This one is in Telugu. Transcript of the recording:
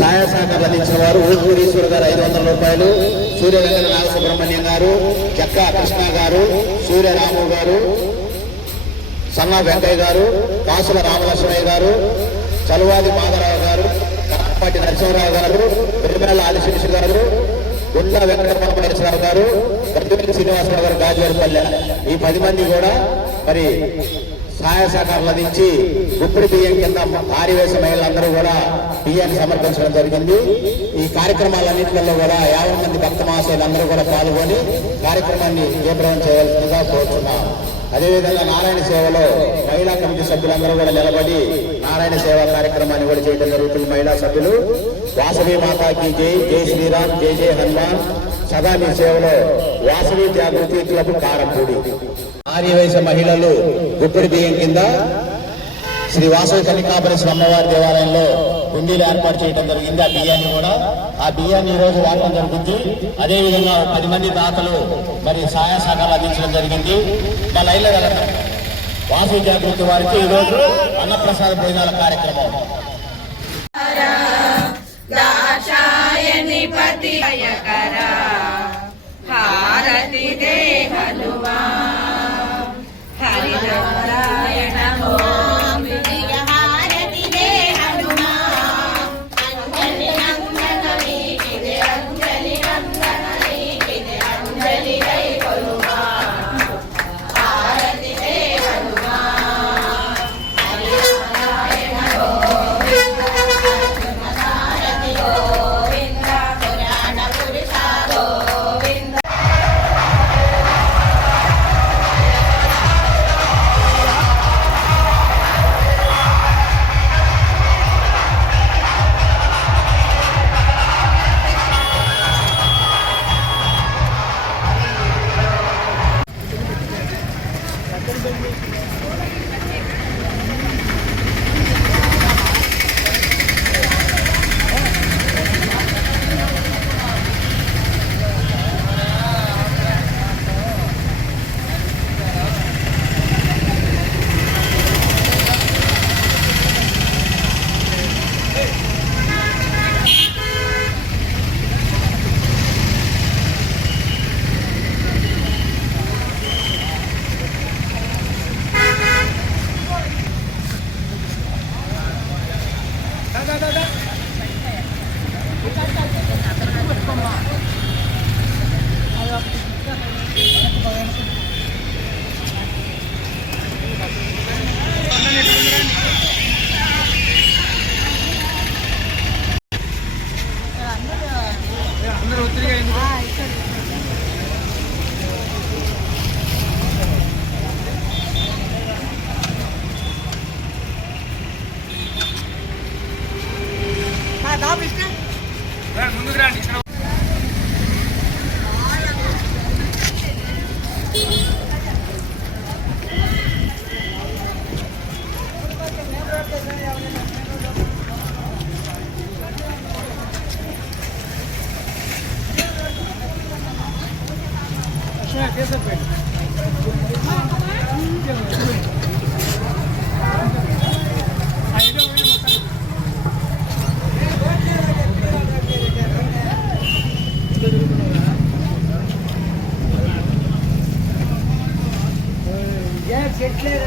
సహాయ సహకారాలు అందించిన వారు ఊరుకూరీశ్వర్ గారు ఐదు వందల రూపాయలు సూర్య వెంకట నాగసుబ్రహ్మణ్యం గారు చెక్క కృష్ణ గారు సూర్యరాము గారు సన్న వెంకయ్య గారు కాసుల రామలక్ష్మయ్య గారు చలువాది మాధవరావు గారు కన్నపాటి నరసింహరావు గారు పెరిమేళ ఆదిశేషు గారు గుండా వెంకటరామేశ్వరరావు గారు గద్దెపల్లి శ్రీనివాసరావు గారు గాజువారిపల్లె ఈ పది మంది కూడా మరి సహాయ సహకారాలు అందించి గుప్పిడి బియ్యం కింద ఆరివేశ మహిళలందరూ కూడా బియ్యాన్ని సమర్పించడం జరిగింది. ఈ కార్యక్రమాలన్నింటిలో కూడా యాభై మంది భక్త మహాశయులందరూ కూడా పాల్గొని కార్యక్రమాన్ని జయప్రదం చేయవలసిందిగా కోరుతున్నాం అదేవిధంగా నారాయణ సేవలో మహిళా కమిటీ సభ్యులందరూ కూడా నిలబడి నారాయణ సేవ కార్యక్రమాన్ని కూడా చేయడం జరుగుతుంది. మహిళా సభ్యులు వాసవి మాతాకి జై జై శ్రీరామ్ జై జై హనుమాన్. సదా మీ సేవలో వాసవి జాగృతి క్లబ్ కారంపూడి. ఆర్యవైశ్య మహిళలు గుప్పిడి బియ్యం కింద శ్రీ వాసవి కన్నికాపరేశ్వర అమ్మవారి దేవాలయంలో కుండీలు ఏర్పాటు చేయడం జరిగింది. ఆ బియ్యాన్ని కూడా ఆ బియ్యాన్ని ఈ రోజు వాడటం జరుగుతుంది. అదే విధంగా పది మంది దాతలు మరి సహాయ సహకారాలు అందించడం జరిగింది. మా లైన్లో వెళ్ళడం వాసవి జాగృతి వారికి ఈ రోజు అన్నప్రసాద భోజనాల కార్యక్రమం. దాక్షాయణి పతి ಭಾರತಿ ದೇ బొమ్మ అది ముందుకు రాండి చెట్లేదు